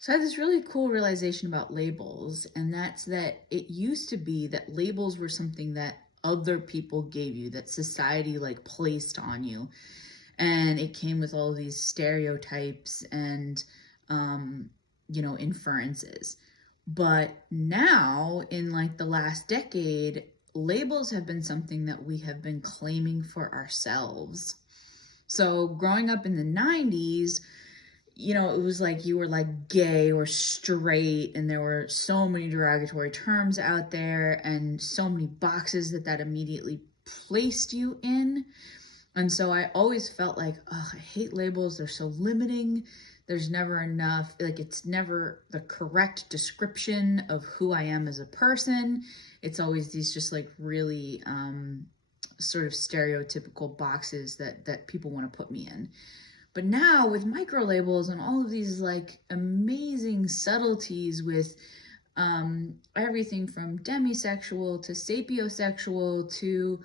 So I had this really cool realization about labels, and that's that it used to be that labels were something that other people gave you, that society like placed on you. And it came with all these stereotypes and, um, inferences. But now, in like the last decade, labels have been something that we have been claiming for ourselves. So growing up in the 90s, it was like you were like gay or straight, and there were so many derogatory terms out there and so many boxes that immediately placed you in. And so I always felt like, oh, I hate labels. They're so limiting. There's never enough, like, it's never the correct description of who I am as a person. It's always these just like really sort of stereotypical boxes that people want to put me in. But now with micro labels and all of these like amazing subtleties with everything from demisexual to sapiosexual to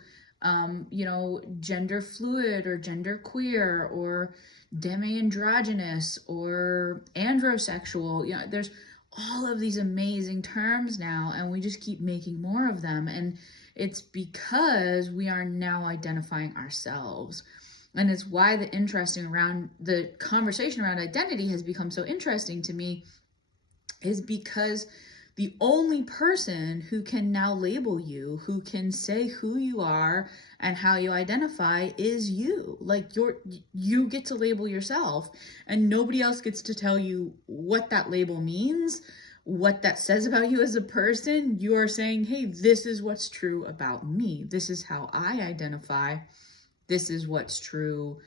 gender fluid or gender queer or demi-androgynous or androsexual. There's all of these amazing terms now, and we just keep making more of them. And it's because we are now identifying ourselves. And it's why the conversation around identity has become so interesting to me, is because the only person who can now label you, who can say who you are and how you identify, is you. Like, you get to label yourself, and nobody else gets to tell you what that label means, what that says about you as a person. You are saying, hey, this is what's true about me. This is how I identify. This is what's true.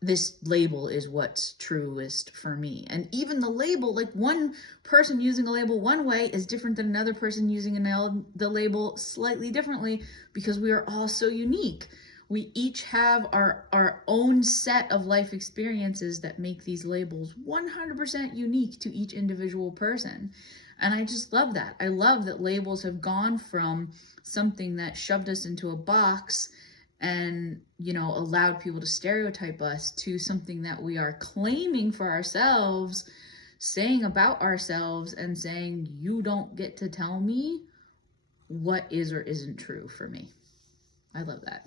This label is what's truest for me. And even the label, like, one person using a label one way is different than another person using the label slightly differently, because we are all so unique. We each have our own set of life experiences that make these labels 100% unique to each individual person. And I just love that. I love that labels have gone from something that shoved us into a box and allowed people to stereotype us, to something that we are claiming for ourselves, saying about ourselves, and saying, you don't get to tell me what is or isn't true for me. I love that.